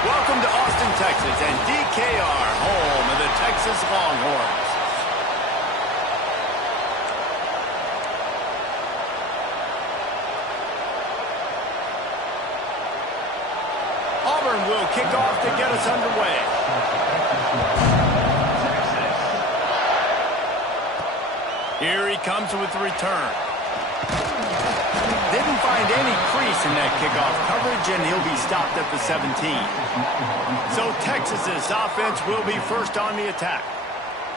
Welcome to Austin, Texas, and DKR, home of the Texas Longhorns. Auburn will kick off to get us underway. Here he comes with the return. Didn't find any crease in that kickoff coverage, and he'll be stopped at the 17. So Texas's offense will be first on the attack.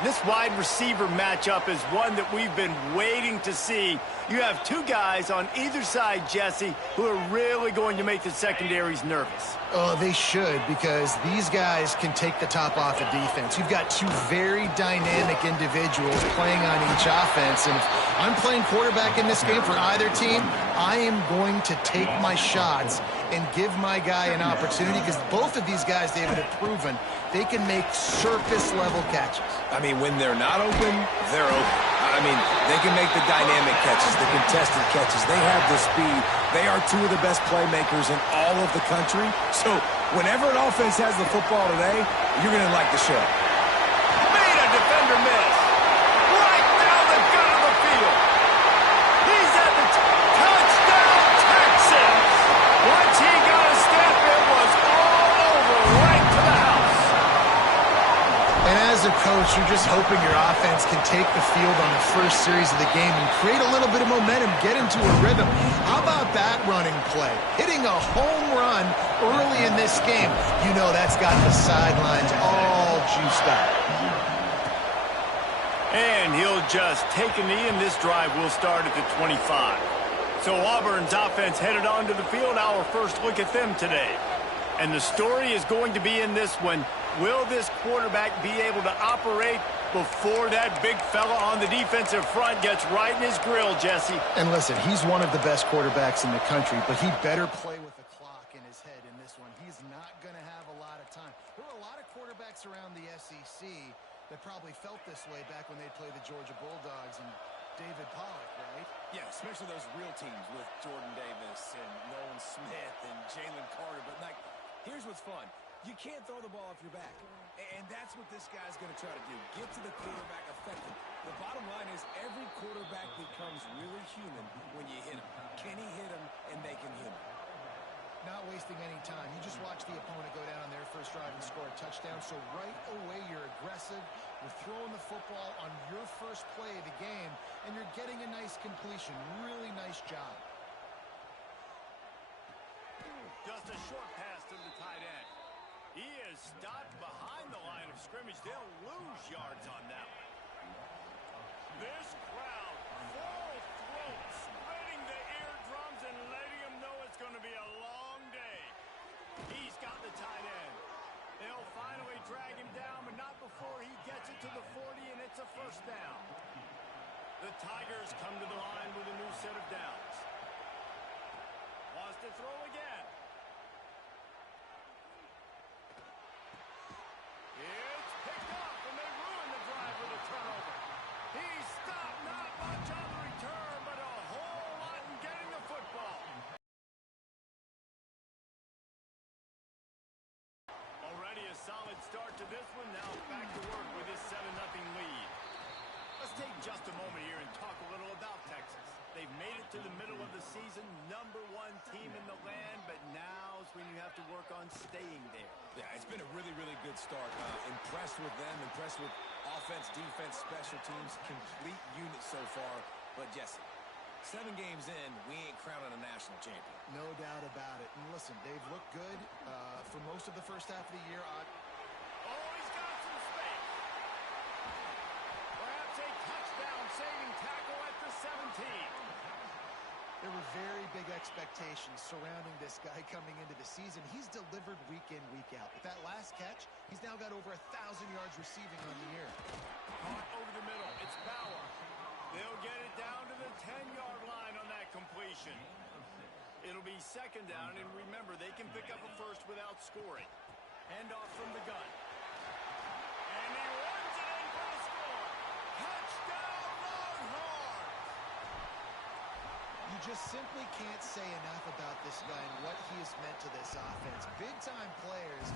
This wide receiver matchup is one that we've been waiting to see. You have two guys on either side, Jesse, who are really going to make the secondaries nervous. Oh, they should, because these guys can take the top off the defense. You've got two very dynamic individuals playing on each offense, and if I'm playing quarterback in this game for either team, I am going to take my shots and give my guy an opportunity, because both of these guys, David, have proven they can make surface-level catches. I mean, when they're not open, they're open. I mean, they can make the dynamic catches, the contested catches. They have the speed. They are two of the best playmakers in all of the country. So whenever an offense has the football today, you're going to like the show. Made a defender miss. Right down the gut of the field. He's at the touchdown, Texas. Once he got a step, it was all over, right to the house. And as a coach, you're just hoping your offense can take the field on the first series of the game and create a little bit of momentum, get into a rhythm. How about that running play? Hitting a home run early in this game. You know that's got the sidelines all juiced up. And he'll just take a knee, and this drive will start at the 25. So Auburn's offense headed onto the field. Our first look at them today. And the story is going to be in this one. Will this quarterback be able to operate before that big fella on the defensive front gets right in his grill, Jesse? And listen, he's one of the best quarterbacks in the country, but he better play with the clock in his head in this one. He's not going to have a lot of time. There were a lot of quarterbacks around the SEC that probably felt this way back when they played the Georgia Bulldogs and David Pollock, right? Yeah, especially those real teams with Jordan Davis and Nolan Smith and Jalen Carter. But, like, here's what's fun. You can't throw the ball off your back. And that's what this guy's going to try to do. Get to the quarterback effectively. The bottom line is every quarterback becomes really human when you hit him. Can he hit him and make him human? Not wasting any time. You just watch the opponent go down on their first drive and score a touchdown. So right away, you're aggressive. You're throwing the football on your first play of the game, and you're getting a nice completion. Really nice job. Just a short pass to the tight end. He is stopped behind the line of scrimmage. They'll lose yards on that one. This crowd, full throat, spreading the eardrums and letting them know it's going to be a long day. He's got the tight end. They'll finally drag him down, but not before he gets it to the 40, and it's a first down. The Tigers come to the line with a new set of downs. Wants to throw again. It's picked up, and they ruin the drive with a turnover. He stopped, not much on the return, but a whole lot in getting the football. Already a solid start to this one. Now back to work with this 7-0 lead. Let's take just a moment here and talk a little about Texas. They've made it to the middle of the season, #1 team in the land, but now's when you have to work on staying there. Yeah, it's been a really, really good start. Impressed with them, impressed with offense, defense, special teams, complete unit so far. But, Jesse, 7 games in, we ain't crowning a national champion. No doubt about it. And listen, they've looked good for most of the first half of the year. Oh, he's got some space. Perhaps a touchdown-saving tackle at the 17. There were very big expectations surrounding this guy coming into the season. He's delivered week in, week out. With that last catch, he's now got over 1,000 yards receiving on the year. Caught over the middle. It's Bauer. They'll get it down to the 10-yard line on that completion. It'll be second down, and remember, they can pick up a first without scoring. Handoff from the gun. And he runs it in for the score. Touchdown, Longhorns! You just simply can't say enough about this guy and what he has meant to this offense. Big-time players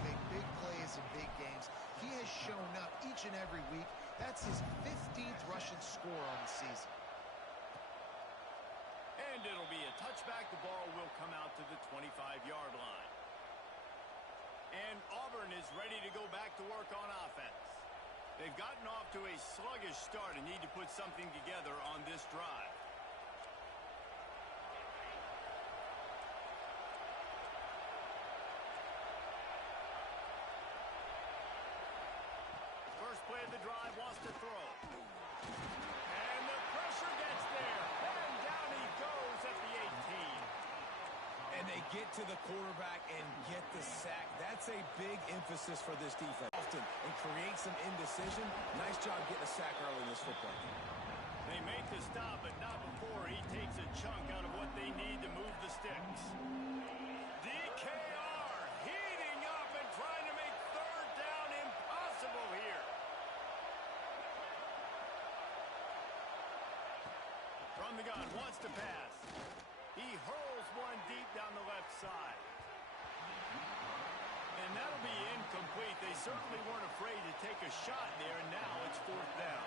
in big games. He has shown up each and every week. That's his 15th rushing score on the season. And it'll be a touchback. The ball will come out to the 25-yard line. And Auburn is ready to go back to work on offense. They've gotten off to a sluggish start and need to put something together on this drive. First play of the drive, wants to throw. And the pressure gets there. And down he goes at the 18. And they get to the quarterback and get the sack. That's a big emphasis for this defense. Often, and create some indecision. Nice job getting a sack early in this football game. They make the stop, but not before he takes a chunk out of what they need to move the sticks. DKR heating up and trying to make third down impossible here. From the gun, wants to pass. He hurls one deep down the left side. And that'll be incomplete. They certainly weren't afraid to take a shot there, and now it's fourth down.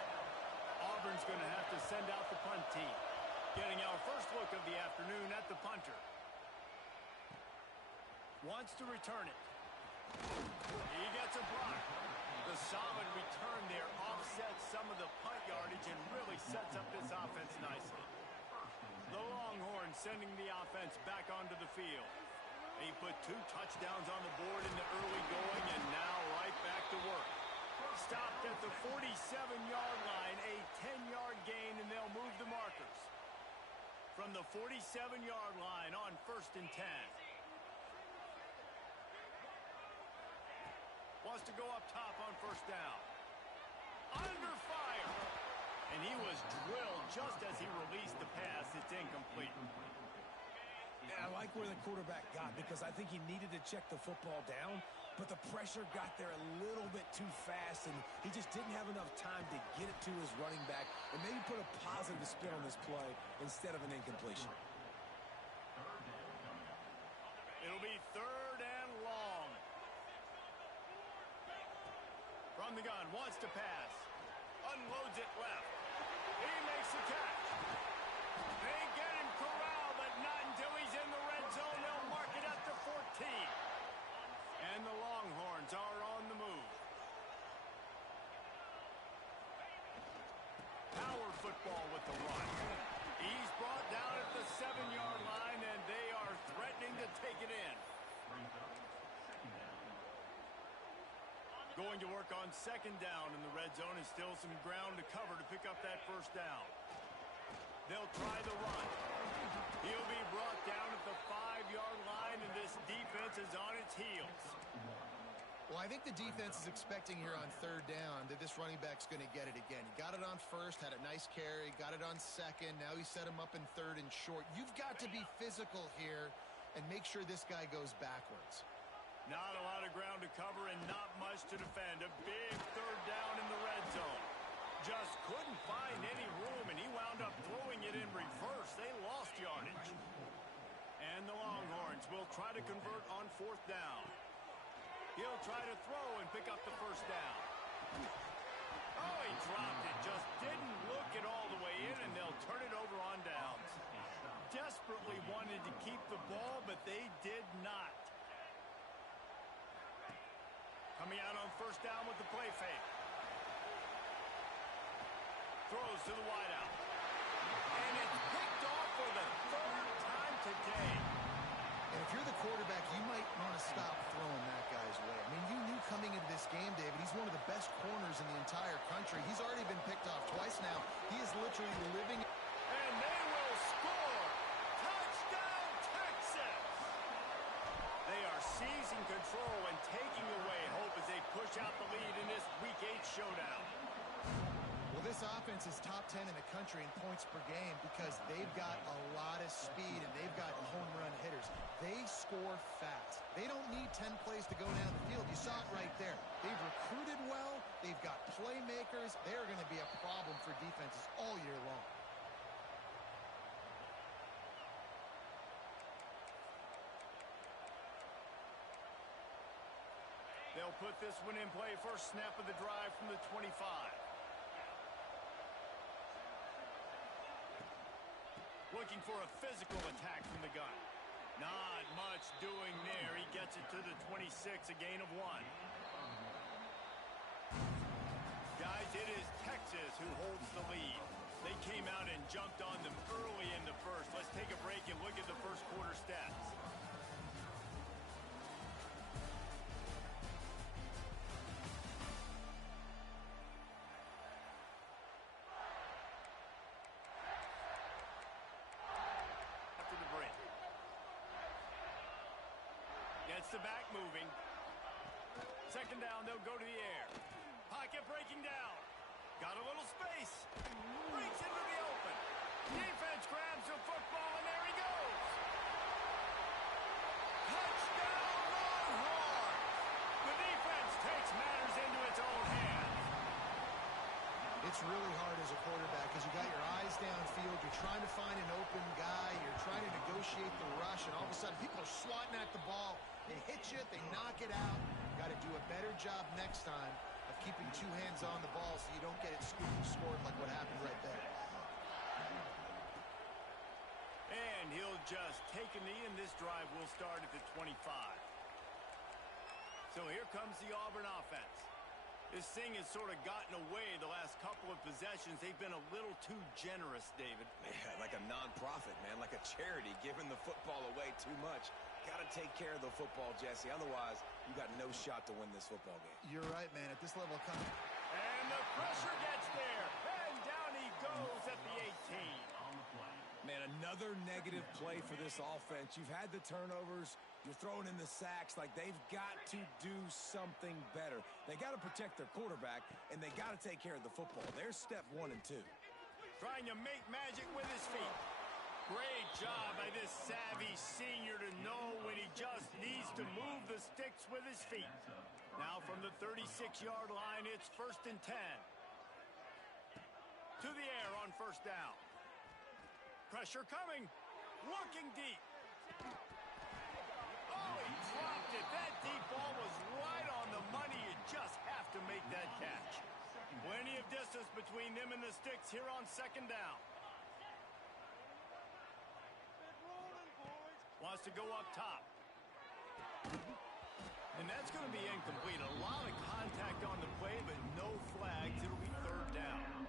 Auburn's going to have to send out the punt team. Getting our first look of the afternoon at the punter. Wants to return it. He gets a block. The solid return there offsets some of the punt yardage and really sets up this offense nicely. The Longhorns sending the offense back onto the field. He put 2 touchdowns on the board in the early going and now right back to work. Stopped at the 47-yard line, a 10-yard gain, and they'll move the markers. From the 47-yard line on 1st and 10. Wants to go up top on 1st down. Under fire. And he was drilled just as he released the pass. It's incomplete. And I like where the quarterback got because I think he needed to check the football down, but the pressure got there a little bit too fast, and he just didn't have enough time to get it to his running back and maybe put a positive spin on this play instead of an incompletion. It'll be 3rd and long. From the gun, wants to pass. Unloads it left. He makes the catch. They get him corralled, but not until he's in the red zone. They'll mark it up to 14. And the Longhorns are on the move. Power football with the run. He's brought down at the 7-yard line, and they are threatening to take it in. Going to work on 2nd down in the red zone, and still some ground to cover to pick up that 1st down. They'll try the run. He'll be brought down at the 5-yard line, and this defense is on its heels. Well, I think the defense is expecting here on 3rd down that this running back's going to get it again. He got it on 1st, had a nice carry, got it on 2nd. Now he set him up in 3rd and short. You've got to be physical here and make sure this guy goes backwards. Not a lot of ground to cover and not much to defend. A big 3rd down in the red zone. Just couldn't find any room, and he wound up throwing it in reverse. They lost yardage. And the Longhorns will try to convert on 4th down. He'll try to throw and pick up the 1st down. Oh, he dropped it. Just didn't look it all the way in, and they'll turn it over on downs. Desperately wanted to keep the ball, but they did not. Coming out on 1st down with the play fake. Throws to the wideout. And it's picked off for the 3rd time today. And if you're the quarterback, you might want to stop throwing that guy's way. I mean, you knew coming into this game, David, he's one of the best corners in the entire country. He's already been picked off twice now. He is literally living. And they will score. Touchdown, Texas! They are seizing control and taking away hope as they push out the lead in this Week 8 showdown. Well, this offense is top 10 in the country in points per game because they've got a lot of speed and they've got home run hitters. They score fast. They don't need 10 plays to go down the field. You saw it right there. They've recruited well. They've got playmakers. They're going to be a problem for defenses all year long. They'll put this one in play. First snap of the drive from the 25. Looking for a physical attack from the gun. Not much doing there. He gets it to the 26, a gain of 1. Guys, it is Texas who holds the lead. They came out and jumped on them early in the first. Let's take a break and look at the first quarter stats. Gets the back moving. Second down, they'll go to the air. Pocket breaking down. Got a little space. Breaks into the open. Defense grabs the football, and there he goes. Touchdown, Longhorns! The defense takes matters into its own hands. It's really hard as a quarterback because you got your eyes downfield. You're trying to find an open guy. You're trying to negotiate the rush, and all of a sudden people are swatting at the ball. They hit you, they knock it out. Got to do a better job next time of keeping two hands on the ball so you don't get it scooped and scored like what happened right there. And he'll just take a knee, and this drive will start at the 25. So here comes the Auburn offense. This thing has sort of gotten away the last couple of possessions. They've been a little too generous, David. Man, like a non-profit, man, like a charity, giving the football away too much. Got to take care of the football, Jesse. Otherwise, you got no shot to win this football game. You're right, man. At this level of coming. And the pressure gets there. And down he goes at the 18. Man, another negative play for this offense. You've had the turnovers. You're throwing in the sacks. Like, they've got to do something better. They got to protect their quarterback, and they got to take care of the football. There's step 1 and 2. Trying to make magic with his feet. Great job by this savvy senior to know when he just needs to move the sticks with his feet. Now from the 36-yard line, it's 1st and 10. To the air on first down. Pressure coming. Looking deep. Oh, he dropped it. That deep ball was right on the money. You just have to make that catch. Plenty of distance between them and the sticks here on second down. Wants to go up top. And that's going to be incomplete. A lot of contact on the play, but no flags. It'll be third down.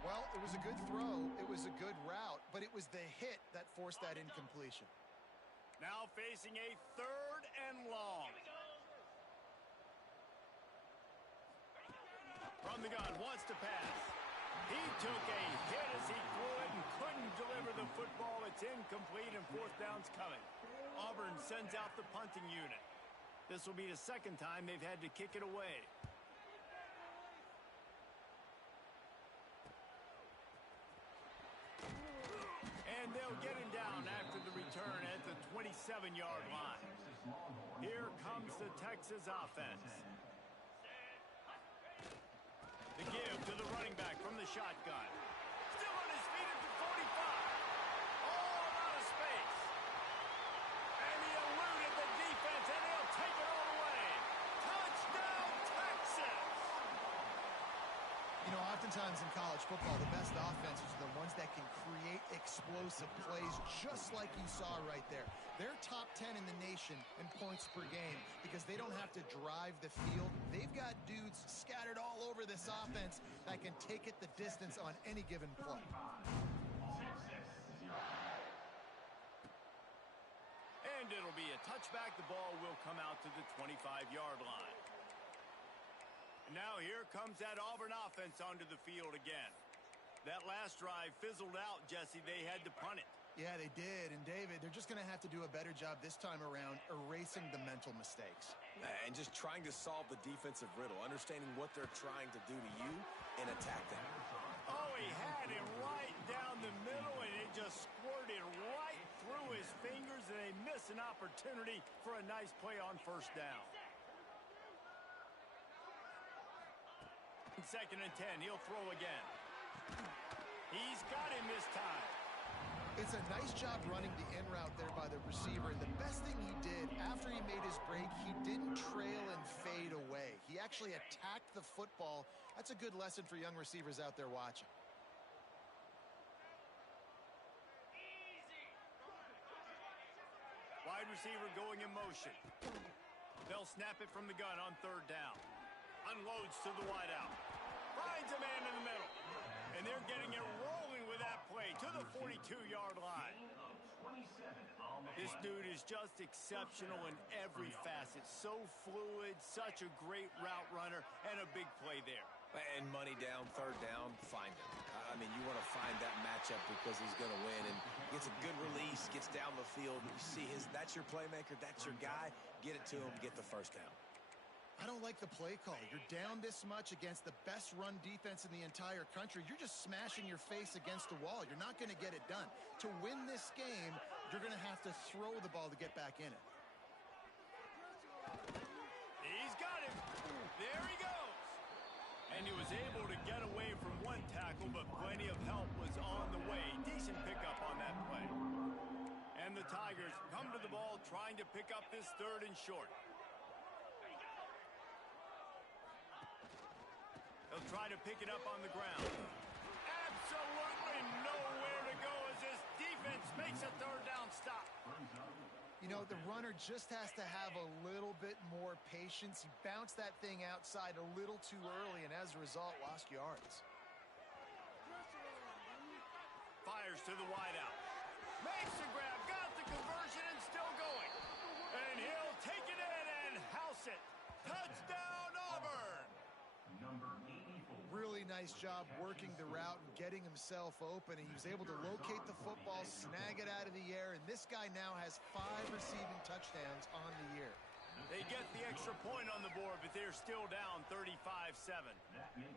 Well, it was a good throw. It was a good route, but it was the hit that forced that incompletion. Now facing a 3rd and long. From the gun, wants to pass. He took a hit as he threw it and couldn't deliver the football. It's incomplete, and 4th down's coming. Auburn sends out the punting unit. This will be the second time they've had to kick it away. And they'll get him down after the return at the 27-yard line. Here comes the Texas offense. The give to the running back from the shotgun. Still on his feet at the 45. All out of space. And he eluded the defense, and he'll take it all away. Touchdown, Texas! You know, oftentimes in college football, the best offenses are the ones that can create explosive plays, just like you saw right there. They're top 10 in the nation in points per game because they don't have to drive the field. They've got dudes scattered all over this offense that can take it the distance on any given play. And it'll be a touchback. The ball will come out to the 25-yard line. And now here comes that Auburn offense onto the field again. That last drive fizzled out, Jesse. They had to punt it. Yeah, they did. And, David, they're just going to have to do a better job this time around erasing the mental mistakes. And just trying to solve the defensive riddle, understanding what they're trying to do to you and attack them. Oh, he had it right down the middle, and it just squirted right through his fingers, and they miss an opportunity for a nice play on first down. 2nd and 10, he'll throw again. He's got him this time. It's a nice job running the in route there by the receiver. And the best thing he did after he made his break, he didn't trail and fade actually attack the football. That's a good lesson for young receivers out there watching. Wide receiver going in motion. They'll snap it from the gun on third down. Unloads to the wideout. Finds a man in the middle. And they're getting it rolling with that play to the 42-yard line. This dude is just exceptional in every facet. So fluid, such a great route runner, and a big play there. And money down, third down, find him. I mean, you want to find that matchup because he's going to win. And gets a good release, gets down the field. You see that's your playmaker, that's your guy. Get it to him, get the first down. I don't like the play call. You're down this much against the best run defense in the entire country. You're just smashing your face against the wall. You're not going to get it done. To win this game, you're going to have to throw the ball to get back in it. He's got him. There he goes. And he was able to get away from one tackle, but plenty of help was on the way. Decent pickup on that play. And the Tigers come to the ball trying to pick up this third and short. They'll try to pick it up on the ground. Absolutely nowhere to go as this defense makes a third down stop. You know, the runner just has to have a little bit more patience. He bounced that thing outside a little too early, and as a result, lost yards. Fires to the wideout. Makes the grab, got the conversion, and still going. And he'll take it in and house it. Touchdown, Auburn! Really nice job working the route and getting himself open. And he was able to locate the football, snag it out of the air, and this guy now has 5 receiving touchdowns on the year. They get the extra point on the board, but they're still down 35-7.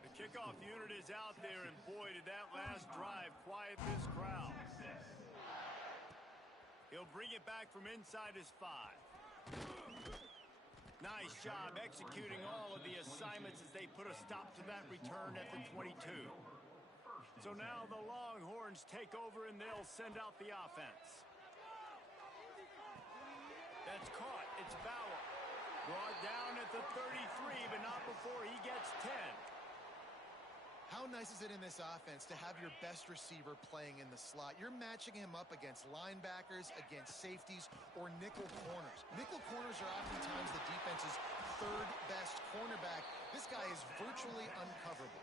The kickoff unit is out there, and boy, did that last drive quiet this crowd. He'll bring it back from inside his 5. Nice job executing all of the assignments as they put a stop to that return at the 22. So now the Longhorns take over and they'll send out the offense. That's caught. It's Bauer. Brought down at the 33, but not before he gets 10. How nice is it in this offense to have your best receiver playing in the slot? You're matching him up against linebackers, against safeties, or nickel corners. Nickel corners are oftentimes the defense's third best cornerback. This guy is virtually uncoverable.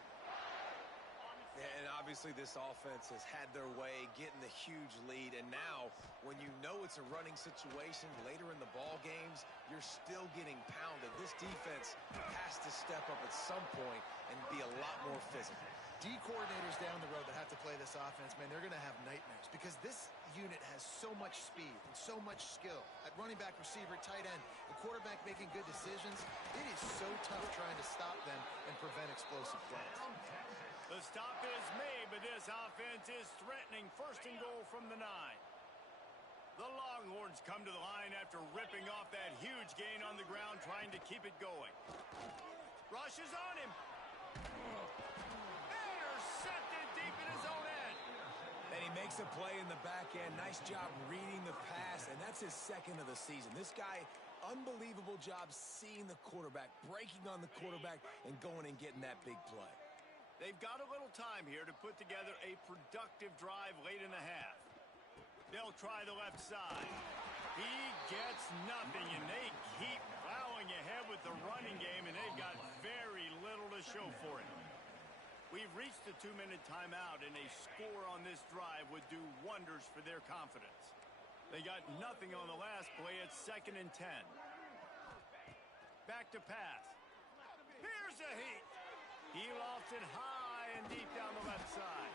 And obviously this offense has had their way, getting the huge lead. And now, when you know it's a running situation later in the ball games, you're still getting pounded. This defense has to step up at some point and be a lot more physical. D coordinators down the road that have to play this offense, man, they're going to have nightmares because this unit has so much speed and so much skill. At running back, receiver, tight end, the quarterback making good decisions. It is so tough trying to stop them and prevent explosive plays. The stop is made, but this offense is threatening. First and goal from the 9. The Longhorns come to the line after ripping off that huge gain on the ground, trying to keep it going. Rushes on him. Intercepted deep in his own end. And he makes a play in the back end. Nice job reading the pass, and that's his second of the season. This guy, unbelievable job seeing the quarterback, breaking on the quarterback, and going and getting that big play. They've got a little time here to put together a productive drive late in the half. They'll try the left side. He gets nothing, and they keep plowing ahead with the running game, and they've got very little to show for it. We've reached the 2-minute timeout, and a score on this drive would do wonders for their confidence. They got nothing on the last play. It's 2nd and 10. Back to pass. Here's a heat. He lofts it high and deep down the left side.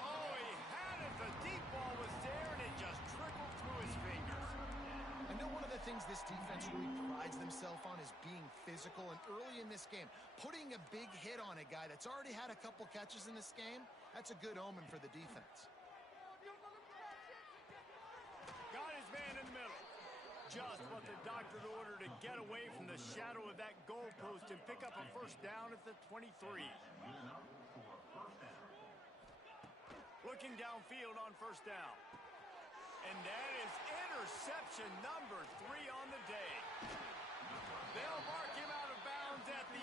Oh, he had it. The deep ball was there, and it just trickled through his fingers. I know one of the things this defense really prides themselves on is being physical, and early in this game, putting a big hit on a guy that's already had a couple catches in this game, that's a good omen for the defense. Got his man in the middle. Just what the doctor ordered to get away from the shadow of that goalpost and pick up a first down at the 23. Looking downfield on first down. And that is interception number 3 on the day. They'll mark him out of bounds at the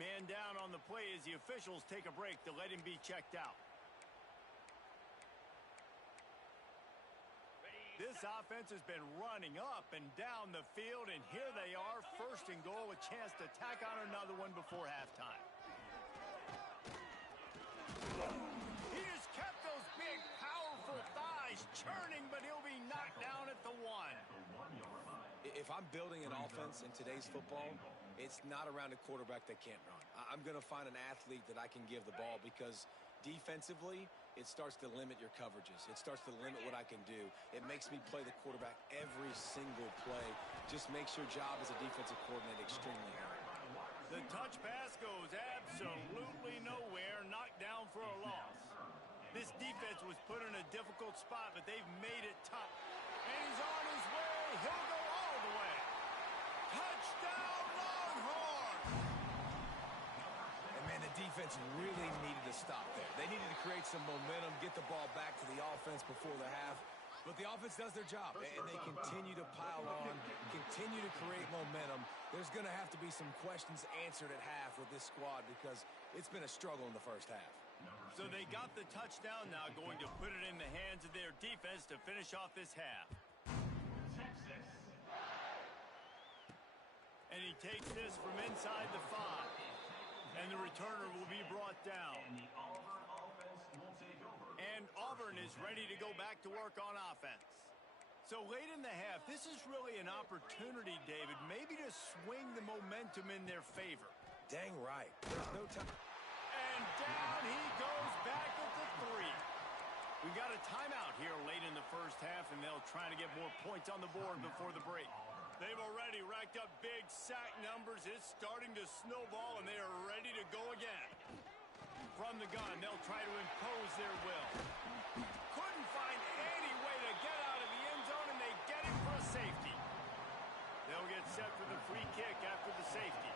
Man down on the play as the officials take a break to let him be checked out. This offense has been running up and down the field, and here they are, first and goal, a chance to tack on another one before halftime. He just kept those big, powerful thighs churning, but he'll be knocked down at the one. If I'm building an offense in today's football, it's not around a quarterback that can't run. I'm going to find an athlete that I can give the ball because defensively, it starts to limit your coverages. It starts to limit what I can do. It makes me play the quarterback every single play. Just makes your job as a defensive coordinator extremely hard. The touch pass goes absolutely nowhere, knocked down for a loss. This defense was put in a difficult spot, but they've made it tough. And he's on his way. He'll go all the way. Touchdown, Longhorns! And, man, the defense really needed to stop there. They needed to create some momentum, get the ball back to the offense before the half. But the offense does their job, and they continue to pile on, continue to create momentum. There's going to have to be some questions answered at half with this squad because it's been a struggle in the first half. So they got the touchdown, now going to put it in the hands of their defense to finish off this half. And he takes this from inside the 5. And the returner will be brought down. And Auburn is ready to go back to work on offense. So late in the half, this is really an opportunity, David, maybe to swing the momentum in their favor. Dang right. There's no time. And down he goes back at the 3. We got a timeout here late in the first half, and they'll try to get more points on the board before the break. They've already racked up big sack numbers. It's starting to snowball, and they are ready to go again. From the gun, they'll try to impose their will. Couldn't find any way to get out of the end zone, and they get it for a safety. They'll get set for the free kick after the safety.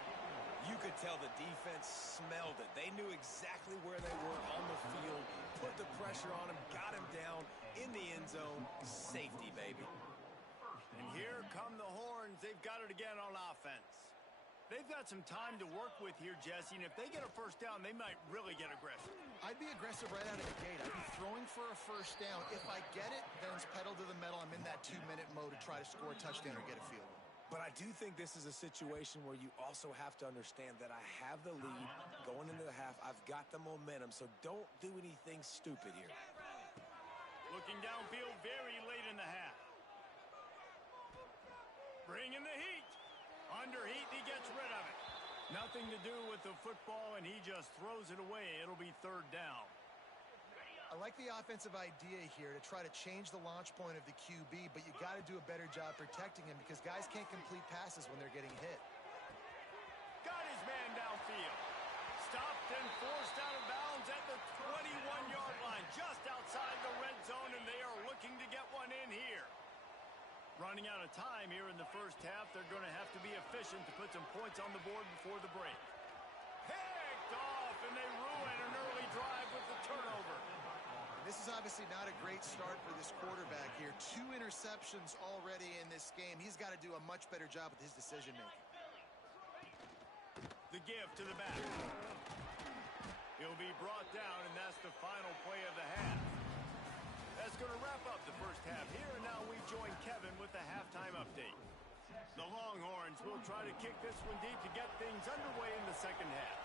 You could tell the defense smelled it. They knew exactly where they were on the field, put the pressure on him, got him down in the end zone. Safety, baby. And here come the Horns. They've got it again on offense. They've got some time to work with here, Jesse, and if they get a first down, they might really get aggressive. I'd be aggressive right out of the gate. I'd be throwing for a first down. If I get it, then it's pedal to the metal. I'm in that 2-minute mode to try to score a touchdown or get a field goal. But I do think this is a situation where you also have to understand that I have the lead going into the half. I've got the momentum, so don't do anything stupid here. Looking downfield very late in the half. Bringing the heat. Under heat, he gets rid of it. Nothing to do with the football, and he just throws it away. It'll be third down. I like the offensive idea here to try to change the launch point of the QB, but you got to do a better job protecting him because guys can't complete passes when they're getting hit. Got his man downfield. Stopped and forced out of bounds at the 21-yard line, just outside the red zone, and they are looking to get one in here. Running out of time here in the first half, they're going to have to be efficient to put some points on the board before the break. Picked off, and they ruin an early drive with the turnover. This is obviously not a great start for this quarterback here. 2 interceptions already in this game. He's got to do a much better job with his decision-making. The give to the back. He'll be brought down, and that's the final play of the half. That's going to wrap up the first half here, and now we join Kevin with the halftime update. The Longhorns will try to kick this one deep to get things underway in the second half.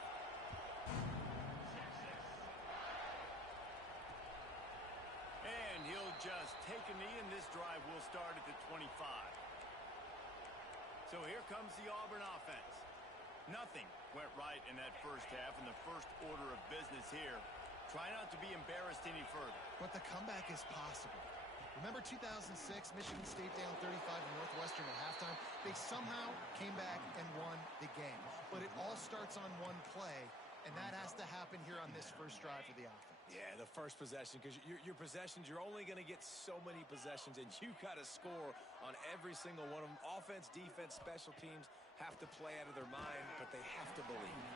And he'll just take a knee, and this drive will start at the 25. So here comes the Auburn offense. Nothing went right in that first half, and the first order of business here. Try not to be embarrassed any further. But the comeback is possible. Remember 2006, Michigan State down 35 to Northwestern at halftime? They somehow came back and won the game. But it all starts on one play, and that has to happen here on this first drive for the offense. Yeah, the first possession, because your possessions, you're only going to get so many possessions, and you got to score on every single one of them. Offense, defense, special teams have to play out of their mind, but they have to believe.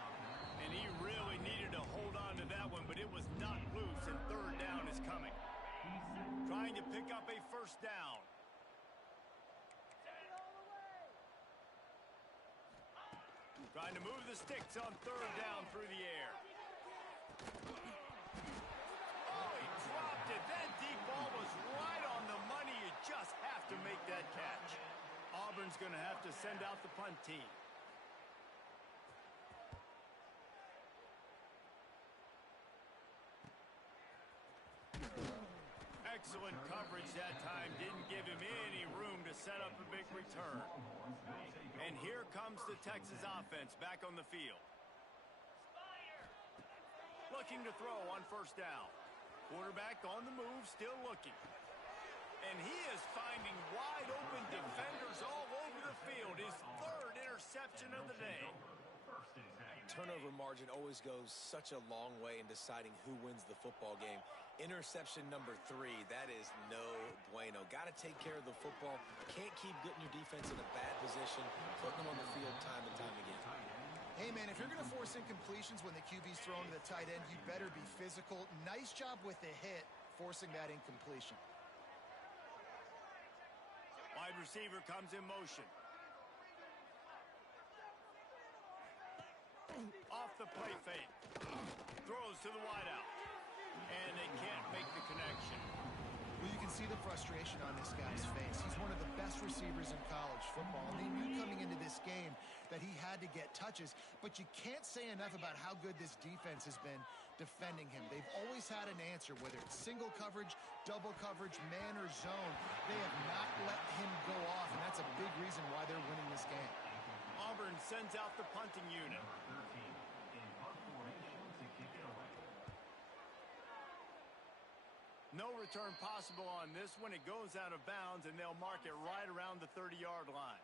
And he really needed to hold on to that one, but it was not loose, and third down is coming. Trying to pick up a first down. Trying to move the sticks on third down through the air. Oh, he dropped it. That deep ball was right on the money. You just have to make that catch. Auburn's going to have to send out the punt team. Excellent coverage that time. Didn't give him any room to set up a big return. And here comes the Texas offense back on the field. Looking to throw on first down. Quarterback on the move, still looking. And he is finding wide open defenders all over the field. His third interception of the day. Turnover margin always goes such a long way in deciding who wins the football game. Interception number 3, that is no bueno. Got to take care of the football. Can't keep getting your defense in a bad position, putting them on the field time and time again. Hey, man, if you're going to force incompletions when the QB's thrown to the tight end, you better be physical. Nice job with the hit, forcing that incompletion. Wide receiver comes in motion. Off the play fake. Throws to the wideout. And they can't make the connection. Well, you can see the frustration on this guy's face. He's one of the best receivers in college football. And they knew coming into this game that he had to get touches. But you can't say enough about how good this defense has been defending him. They've always had an answer, whether it's single coverage, double coverage, man or zone. They have not let him go off, and that's a big reason why they're winning this game. Auburn sends out the punting unit. No return possible on this one. It goes out of bounds, and they'll mark it right around the 30-yard line.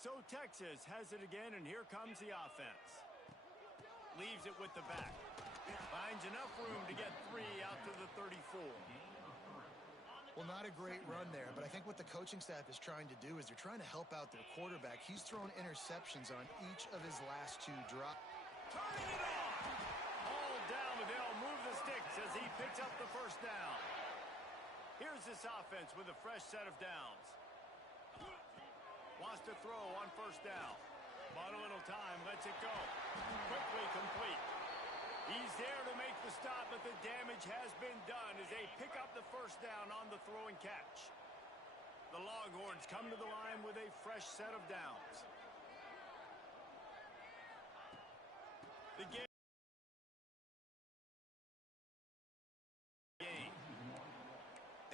So Texas has it again, and here comes the offense. Leaves it with the back. Finds enough room to get 3 out to the 34. Well, not a great run there, but I think what the coaching staff is trying to do is they're trying to help out their quarterback. He's thrown interceptions on each of his last 2 drops. Turning it on! All down, but they'll move the sticks as he picks up the first down. Here's this offense with a fresh set of downs. Wants to throw on first down. Bought a little time, lets it go. Quickly complete. He's there to make the stop, but the damage has been done as they pick up the first down on the throw and catch. The Longhorns come to the line with a fresh set of downs. The game.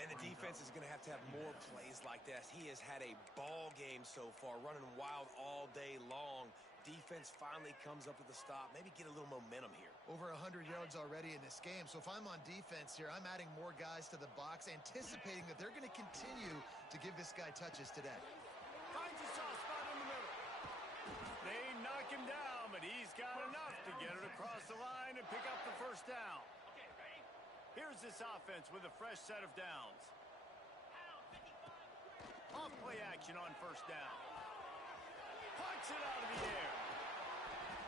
And the defense is going to have more plays like this. He has had a ball game so far, running wild all day long. Defense finally comes up with a stop. Maybe get a little momentum here. Over 100 yards already in this game. So if I'm on defense here, I'm adding more guys to the box, anticipating that they're going to continue to give this guy touches today. Finds a soft spot in the middle. They knock him down, but he's got enough to get it across the line and pick up the first down. Here's this offense with a fresh set of downs. Off play action on first down. Puts it out of the air.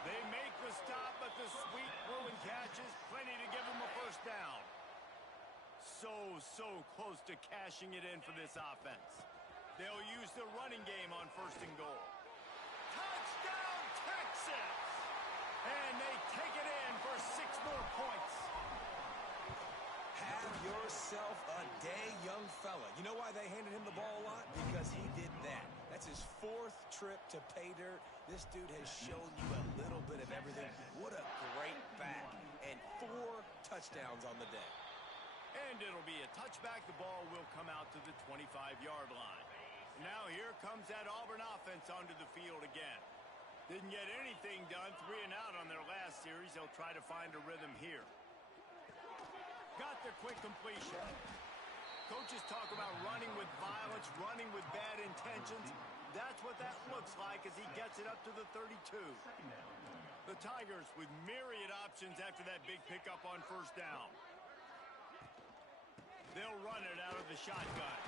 They make the stop, but the sweet throw and catch is plenty to give them a first down. So close to cashing it in for this offense. They'll use the running game on first and goal. Touchdown, Texas! And they take it in for 6 more points. Have yourself a day, young fella. You know why they handed him the ball a lot? Because he did that. That's his 4th trip to pay dirt. This dude has shown you a little bit of everything. What a great back. And 4 touchdowns on the day. And it'll be a touchback. The ball will come out to the 25-yard line. Now here comes that Auburn offense onto the field again. Didn't get anything done. 3 and out on their last series. They'll try to find a rhythm here. Got the quick completion. Coaches talk about running with violence, running with bad intentions. That's what that looks like as he gets it up to the 32. The Tigers with myriad options after that big pickup on first down. They'll run it out of the shotgun.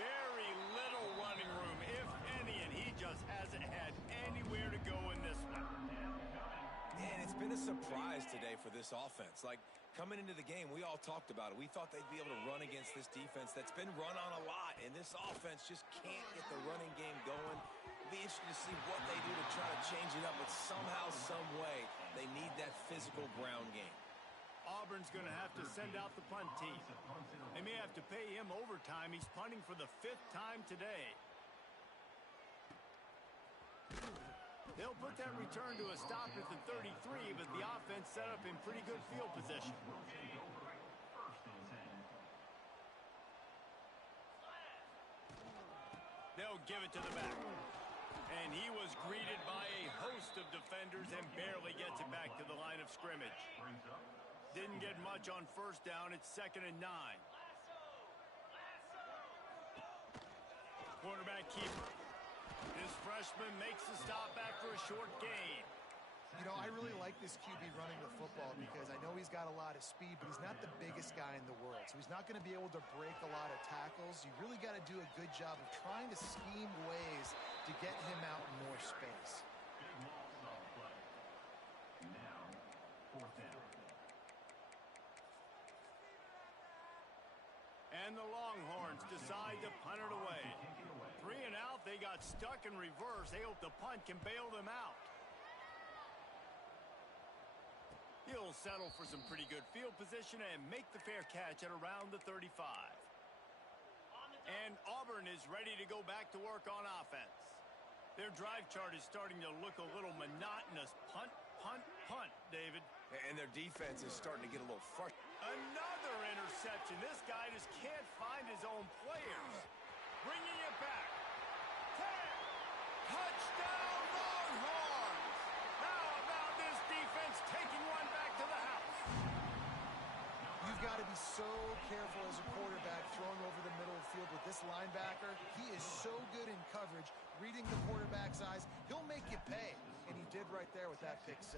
Very little running room, if any, and he just hasn't had anywhere to go in this one. And it's been a surprise today for this offense. Like, Coming into the game, we all talked about it. We thought they'd be able to run against this defense that's been run on a lot, and this offense just can't get the running game going. It'll be interesting to see what they do to try to change it up, but somehow, some way, they need that physical ground game. Auburn's going to have to send out the punt team. They may have to pay him overtime. He's punting for the 5th time today. They'll put that return to a stop at the 33, but the offense set up in pretty good field position. They'll give it to the back. And he was greeted by a host of defenders and barely gets it back to the line of scrimmage. Didn't get much on first down. It's 2nd and 9. Quarterback keeper. This freshman makes the stop after a short gain. You know, I really like this QB running the football because I know he's got a lot of speed, but he's not the biggest guy in the world. So he's not going to be able to break a lot of tackles. You really got to do a good job of trying to scheme ways to get him out in more space. Now, 4th down. And the Longhorns decide to punt it away. 3 and out, they got stuck in reverse. They hope the punt can bail them out. He'll settle for some pretty good field position and make the fair catch at around the 35. And Auburn is ready to go back to work on offense. Their drive chart is starting to look a little monotonous. Punt, punt, punt, David. And their defense is starting to get a little frustrated. Another interception. This guy just can't find his own players. Bringing it back. 10. Touchdown, Longhorns. How about this defense taking one back to the house? You've got to be so careful as a quarterback throwing over the middle of the field with this linebacker. He is so good in coverage, reading the quarterback's eyes. He'll make you pay, and he did right there with that pick 6.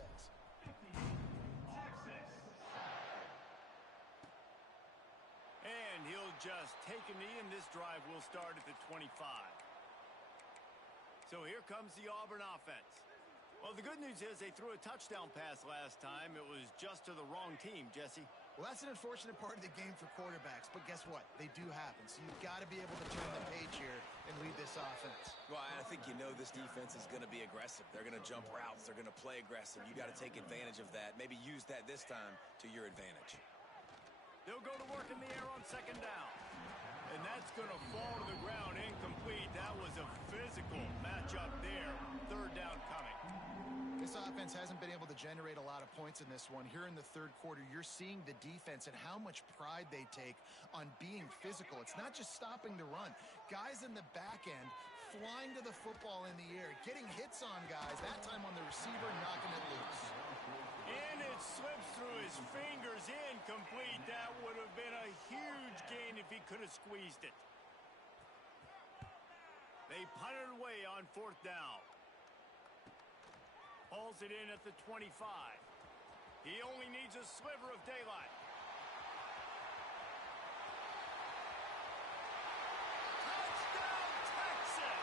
And he'll just take a knee, and this drive will start at the 25. So here comes the Auburn offense. Well, the good news is they threw a touchdown pass last time. It was just to the wrong team, Jesse. Well, that's an unfortunate part of the game for quarterbacks, but guess what? They do happen. So you've got to be able to turn the page here and lead this offense. Well, I think you know this defense is going to be aggressive. They're going to jump routes. They're going to play aggressive. You got to take advantage of that. Maybe use that this time to your advantage. They'll go to work in the air on 2nd down. And that's going to fall to the ground incomplete. That was a physical matchup there. 3rd down coming. This offense hasn't been able to generate a lot of points in this one. Here in the 3rd quarter, you're seeing the defense and how much pride they take on being physical. It's not just stopping the run. Guys in the back end flying to the football in the air, getting hits on guys, that time on the receiver, knocking it loose. And it slips through his fingers, incomplete. That would have been a huge gain if he could have squeezed it. They punted away on 4th down. Hauls it in at the 25. He only needs a sliver of daylight. Touchdown, Texas!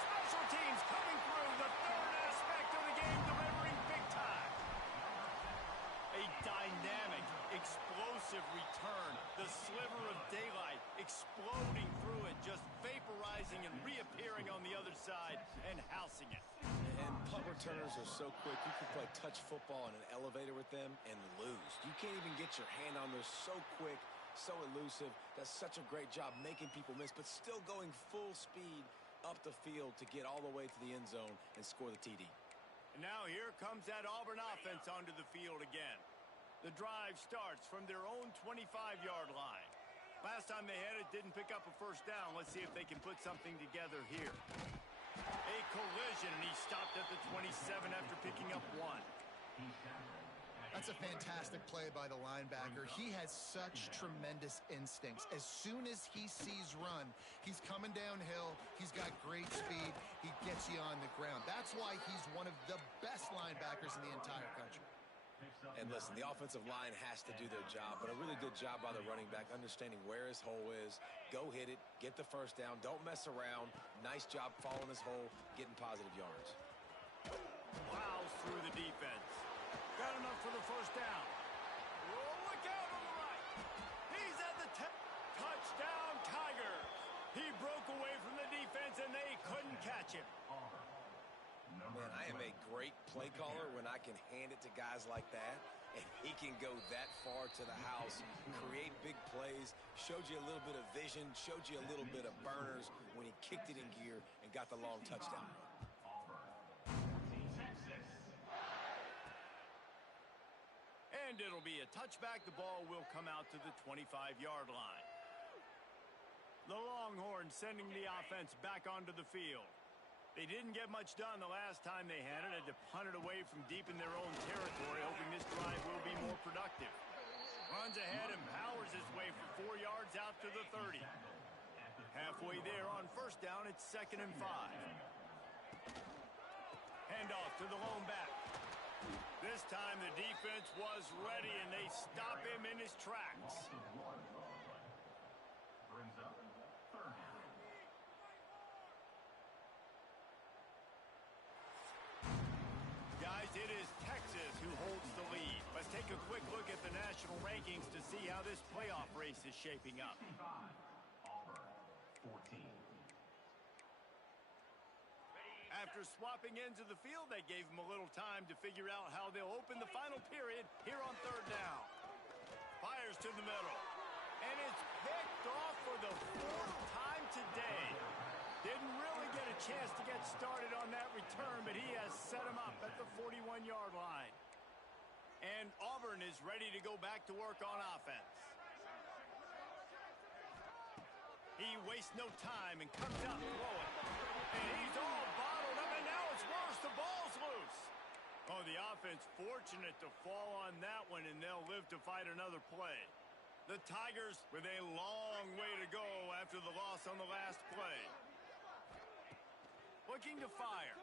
Special teams coming through, the 3rd aspect of the game, delivering big time. A dynamic, explosive return. The sliver of daylight exploding through it, just vaporizing and reappearing on the other side and housing it. And punt returners are so quick. You can play touch football in an elevator with them and lose. You can't even get your hand on those. So quick, so elusive. Does such a great job making people miss, but still going full speed up the field to get all the way to the end zone and score the TD. And now here comes that Auburn offense onto the field again. The drive starts from their own 25-yard line. Last time they had it, didn't pick up a 1st down. Let's see if they can put something together here. A collision, and he stopped at the 27 after picking up 1. That's a fantastic play by the linebacker. He has such tremendous instincts. As soon as he sees run, he's coming downhill. He's got great speed. He gets you on the ground. That's why he's one of the best linebackers in the entire country. And listen, the offensive line has to do their job, but a really good job by the running back, understanding where his hole is. Go hit it, get the 1st down, don't mess around. Nice job following his hole, getting positive yards. Plows through the defense. Got enough for the 1st down. Oh, look He's at the touchdown, Tiger. He broke away from the defense, and they couldn't catch him. Man, I am a great play caller when I can hand it to guys like that, and he can go that far to the house, create big plays, showed you a little bit of vision, showed you a little bit of burners when he kicked it in gear and got the long touchdown. And it'll be a touchback. The ball will come out to the 25-yard line. The Longhorns sending the offense back onto the field. They didn't get much done the last time they had it. Had to punt it away from deep in their own territory, hoping this drive will be more productive. Runs ahead and powers his way for 4 yards out to the 30. Halfway there on first down, it's 2nd and 5. Handoff to the lone back. This time the defense was ready, and they stop him in his tracks. Brings up third down. Guys, it is Texas who holds the lead. Let's take a quick look at the national rankings to see how this playoff race is shaping up. 55, Auburn, 14. After swapping ends of the field, they gave them a little time to figure out how they'll open the final period here on third down. Fires to the middle. And it's picked off for the 4th time today. Didn't really get a chance to get started on that return, but he has set him up at the 41-yard line. And Auburn is ready to go back to work on offense. He wastes no time and comes out throwing. And he's all bottled up, and now it's worse. The ball's loose. Oh, the offense fortunate to fall on that one, and they'll live to fight another play. The Tigers with a long way to go after the loss on the last play. Looking to fire.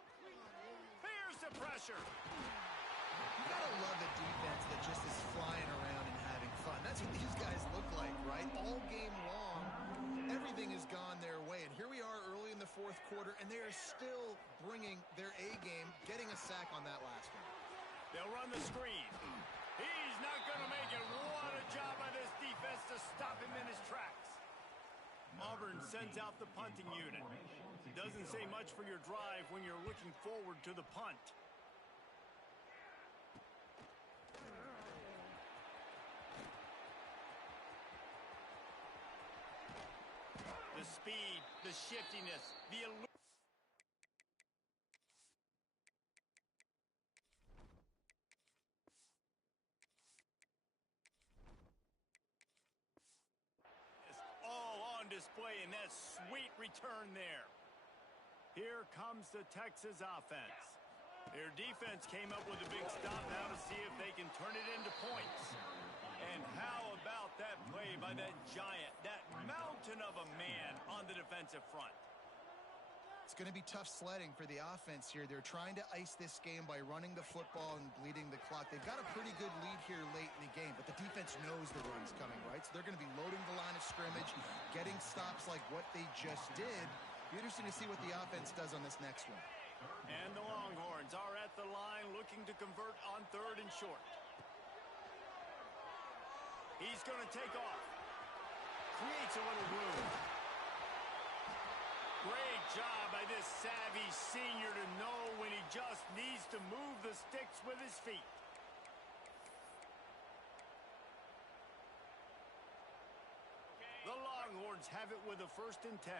Here's the pressure. You gotta love a defense that just is flying around and having fun. That's what these guys look like, right? All game long, everything has gone their way. And here we are early in the 4th quarter, and they are still bringing their A game, getting a sack on that last one. They'll run the screen. He's not going to make it. What a job by this defense to stop him in his tracks. Auburn sends out the punting unit. Doesn't say much for your drive when you're looking forward to the punt. The speed, the shiftiness, the allure. All on display in that sweet return there. Here comes the Texas offense. Their defense came up with a big stop now to see if they can turn it into points. And how about that play by that giant, that mountain of a man on the defensive front? It's going to be tough sledding for the offense here. They're trying to ice this game by running the football and bleeding the clock. They've got a pretty good lead here late in the game, but the defense knows the run's coming, right? So they're going to be loading the line of scrimmage, getting stops like what they just did. Be interesting to see what the offense does on this next one. And the Longhorns are at the line looking to convert on 3rd and short. He's going to take off. Creates a little room. Great job by this savvy senior to know when he just needs to move the sticks with his feet. The Longhorns have it with a 1st and 10.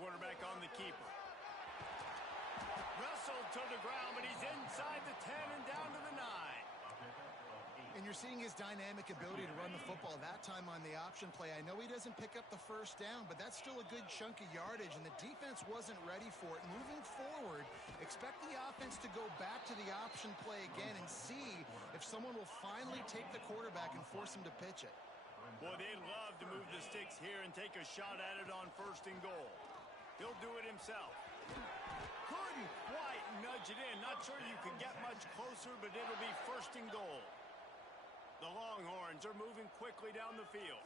Quarterback on the keeper. Wrestled to the ground, but he's inside the 10 and down to the 9. And you're seeing his dynamic ability to run the football that time on the option play. I know he doesn't pick up the 1st down, but that's still a good chunk of yardage, and the defense wasn't ready for it. Moving forward, expect the offense to go back to the option play again and see if someone will finally take the quarterback and force him to pitch it. Boy, they'd love to move the sticks here and take a shot at it on 1st and goal. He'll do it himself. Couldn't quite nudge it in. Not sure you could get much closer, but it'll be 1st and goal. The Longhorns are moving quickly down the field.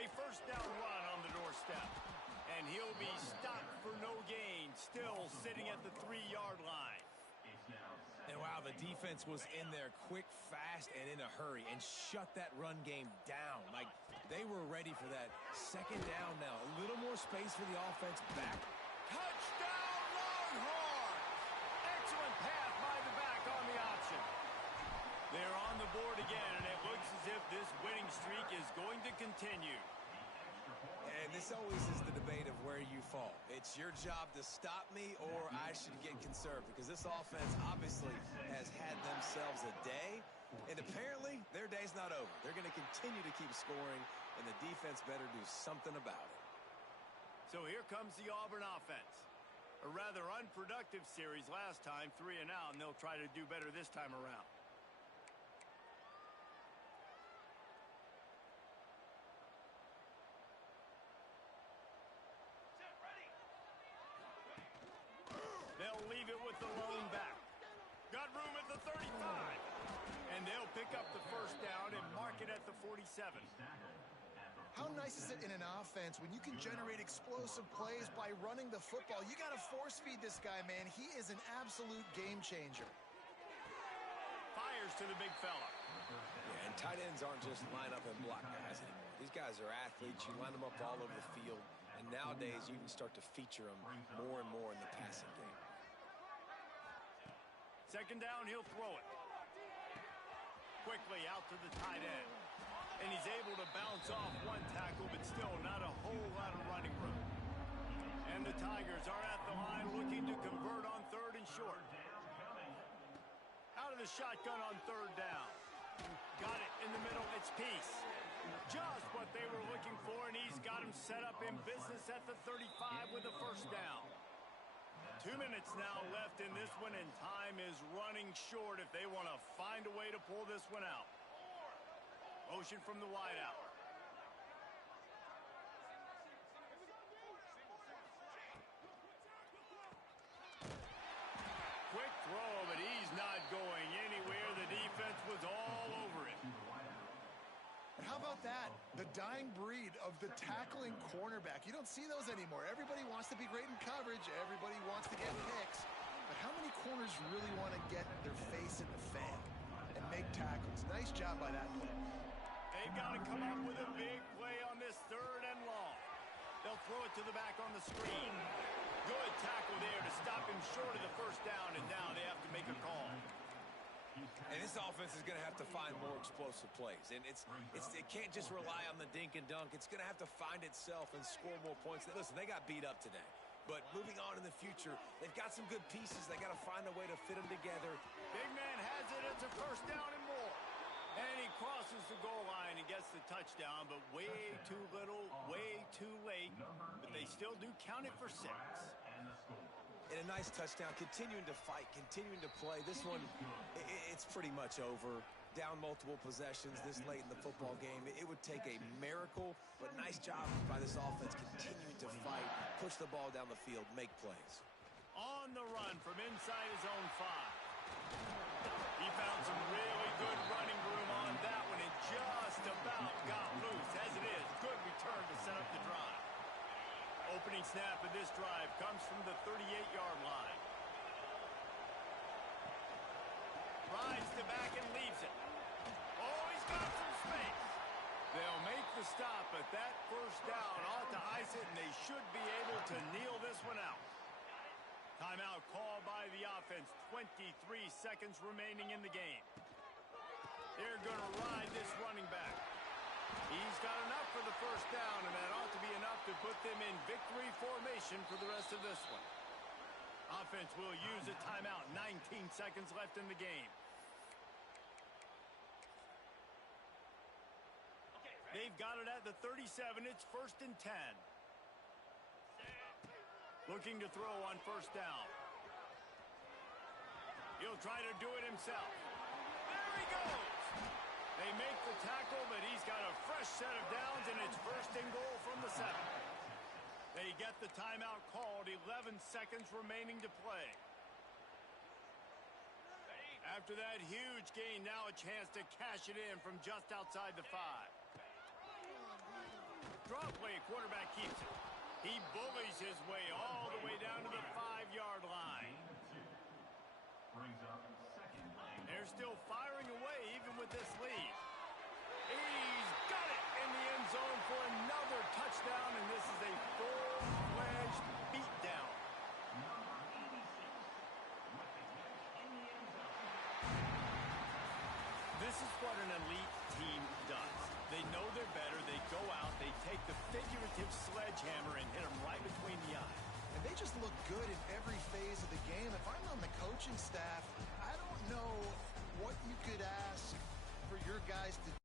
A 1st down run on the doorstep. And he'll be stopped for no gain, still sitting at the 3-yard line. And wow, the defense was in there quick, fast, and in a hurry and shut that run game down. Like, they were ready for that second down now. A little more space for the offense back. Touchdown, Longhorns! Excellent pass by the back on the option. They're on the board again, and it looks as if this winning streak is going to continue. And this always is the debate of where you fall. It's your job to stop me, or I should get conserved, because this offense obviously has had themselves a day, and apparently their day's not over. They're going to continue to keep scoring, and the defense better do something about it. So here comes the Auburn offense. A rather unproductive series last time, 3 and out, and they'll try to do better this time around. They'll leave it with the lone back. Got room at the 35. And they'll pick up the first down and mark it at the 47. How nice is it in an offense when you can generate explosive plays by running the football? You got to force feed this guy, man. He is an absolute game changer. Fires to the big fella. Yeah, and tight ends aren't just line up and block guys anymore. These guys are athletes. You line them up all over the field. And nowadays, you can start to feature them more and more in the passing game. Second down, he'll throw it. Quickly out to the tight end. And he's able to bounce off one tackle, but still not a whole lot of running room. And the Tigers are at the line looking to convert on 3rd and short. Out of the shotgun on 3rd down. Got it in the middle. It's Peace. Just what they were looking for, and he's got him set up in business at the 35 with a first down. 2 minutes now left in this one, and time is running short if they want to find a way to pull this one out. Motion from the wideout. Quick throw, but he's not going anywhere. The defense was all over it. And how about that? The dying breed of the tackling cornerback. You don't see those anymore. Everybody wants to be great in coverage. Everybody wants to get picks. But how many corners really want to get their face in the fan and make tackles? Nice job by that player. They've got to come up with a big play on this 3rd and long. They'll throw it to the back on the screen. Good tackle there to stop him short of the first down, and now they have to make a call. And this offense is going to have to find more explosive plays. And it can't just rely on the dink and dunk. It's going to have to find itself and score more points. Listen, they got beat up today. But moving on in the future, they've got some good pieces. They got to find a way to fit them together. Big man has it. It's a first down and more. And he crosses the goal line and gets the touchdown, but way too little, way too late. But they still do count it for 6. And a nice touchdown, continuing to fight, continuing to play. This one, it's pretty much over. Down multiple possessions this late in the football game. It would take a miracle, but nice job by this offense continuing to fight, push the ball down the field, make plays. On the run from inside his own 5. He found some really good running room on that one and just about got loose. As it is, good return to set up the drive. Opening snap of this drive comes from the 38-yard line. Rides to back and leaves it. Oh, he's got some space. They'll make the stop, but that first down ought to ice it, and they should be able to kneel this one out. Timeout called by the offense. 23 seconds remaining in the game. They're going to ride this running back. He's got enough for the first down, and that ought to be enough to put them in victory formation for the rest of this one. Offense will use a timeout. 19 seconds left in the game. They've got it at the 37. It's 1st and 10. Looking to throw on first down. He'll try to do it himself. There he goes. They make the tackle, but he's got a fresh set of downs, and it's 1st and goal from the 7. They get the timeout called. 11 seconds remaining to play. After that huge gain, now a chance to cash it in from just outside the 5. Draw play, quarterback keeps it. He bullies his way all the way down to the 5-yard line. Brings up 2nd they're still firing away even with this lead. He's got it in the end zone for another touchdown, and this is a full-fledged beatdown. Number 86 with the catch in the end zone. This is what an elite team does. They know they're better. They go out, they take the figurative sledgehammer and hit them right between the eyes. And they just look good in every phase of the game. If I'm on the coaching staff, I don't know what you could ask for your guys to